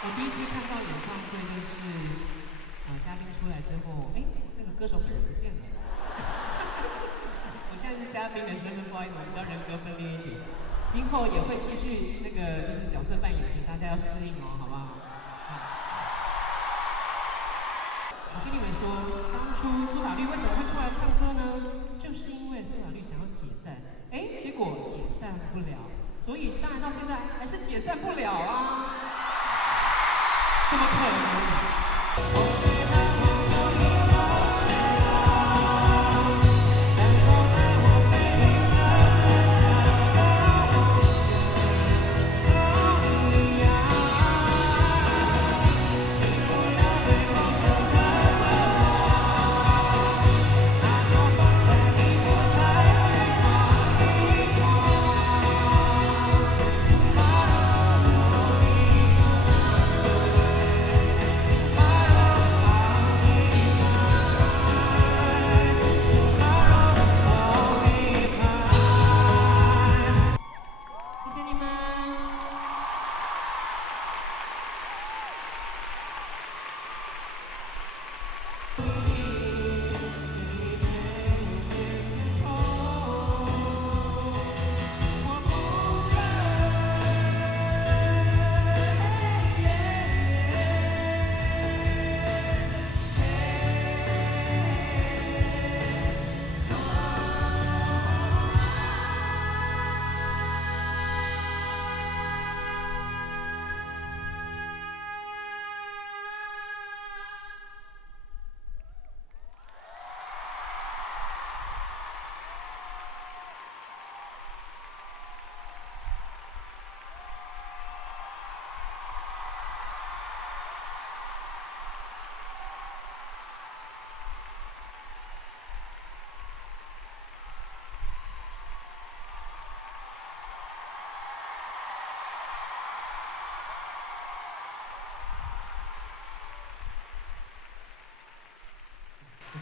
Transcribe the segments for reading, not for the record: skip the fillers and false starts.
我第一次看到演唱会就是，嘉宾出来之后，哎，那个歌手本人不见了。我现在是嘉宾的身份，不好意思，我比较人格分裂一点。今后也会继续那个就是角色扮演，请大家要适应哦，好不好？我跟你们说，当初苏打绿为什么会出来唱歌呢？就是因为苏打绿想要解散，哎，结果解散不了，所以当然到现在还是解散不了啊。怎么可能？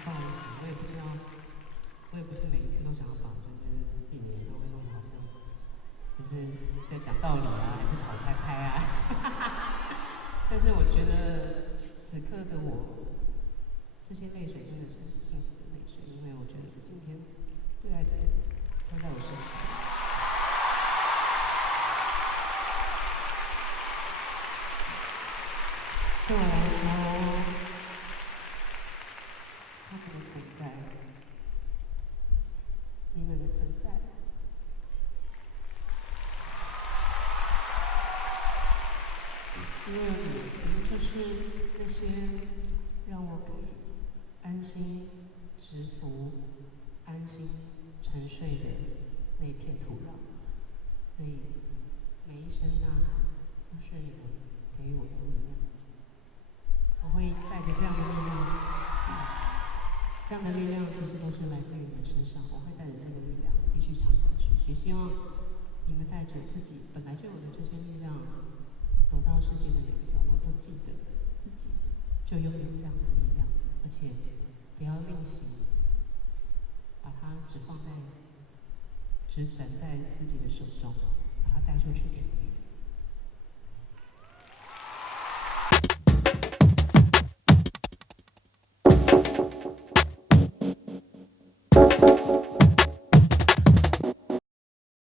不好意思，我也不知道，我也不是每一次都想要把就是自己的演唱会弄得好像就是在讲道理啊，还是讨拍拍啊。但是我觉得此刻的我，这些泪水真的是幸福的泪水，因为我觉得今天最爱的人都在我身旁。对我来说，他们的存在，你们的存在，因为你们就是那些让我可以安心蛰伏、安心沉睡的那片土壤，所以每一声呐喊都是你们给予我的力量。我会带着这样的力量，这样的力量其实都是来自于你们身上。我会带着这个力量继续唱下去，也希望你们带着自己本来就有的这些力量，走到世界的每个角落，都记得自己就拥有这样的力量，而且不要吝惜，把它只攒在自己的手中，把它带出去给